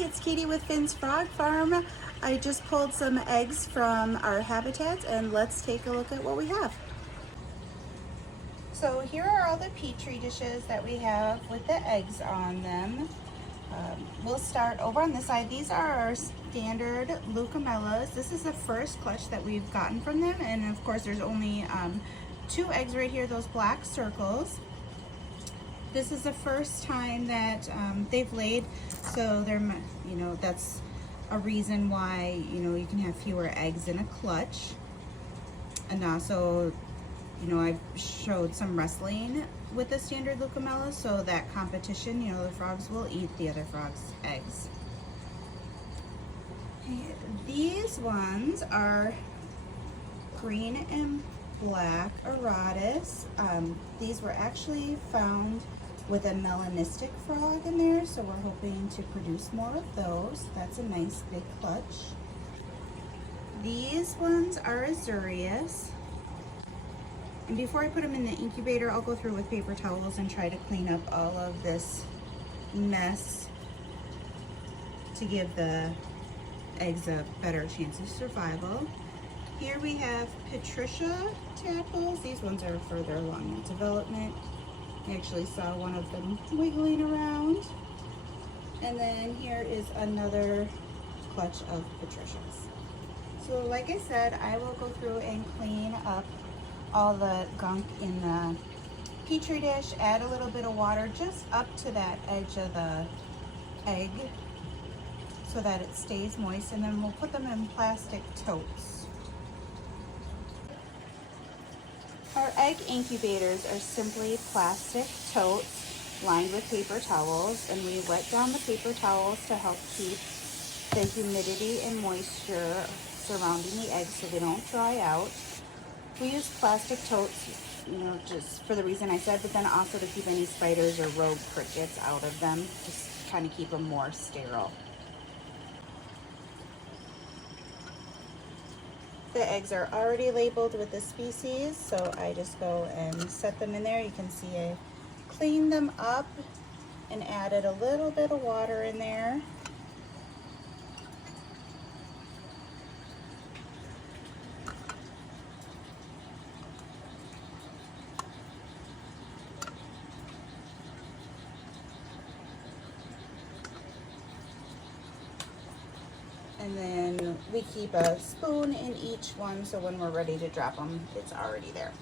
it's Katie with Finn's Frog Farm. I just pulled some eggs from our habitats and let's take a look at what we have. So here are all the petri dishes that we have with the eggs on them. We'll start over on this side. These are our standard Leucomellas. This is the first clutch that we've gotten from them, and of course there's only 2 eggs right here, those black circles. This is the first time that they've laid, so they're, that's a reason why, you can have fewer eggs in a clutch. And also, I've showed some wrestling with the standard Leucomella, so that competition, the frogs will eat the other frogs' eggs. Okay, these ones are green and black Aratus. These were actually found with a melanistic frog in there, so we're hoping to produce more of those. That's a nice big clutch. These ones are Azurius. And before I put them in the incubator, I'll go through with paper towels and try to clean up all of this mess to give the eggs a better chance of survival. Here we have Patricia tadpoles. These ones are further along in development. I actually saw one of them wiggling around. And then here is another clutch of Patricias. So like I said, I will go through and clean up all the gunk in the petri dish, add a little bit of water just up to that edge of the egg so that it stays moist, and then we'll put them in plastic totes. Our egg incubators are simply plastic totes lined with paper towels, and we wet down the paper towels to help keep the humidity and moisture surrounding the eggs so they don't dry out. We use plastic totes, just for the reason I said, but then also to keep any spiders or rogue crickets out of them, just kind of keep them more sterile. The eggs are already labeled with the species, so I just go and set them in there. You can see I cleaned them up and added a little bit of water in there. And then we keep a spoon in each one, so when we're ready to drop them, it's already there.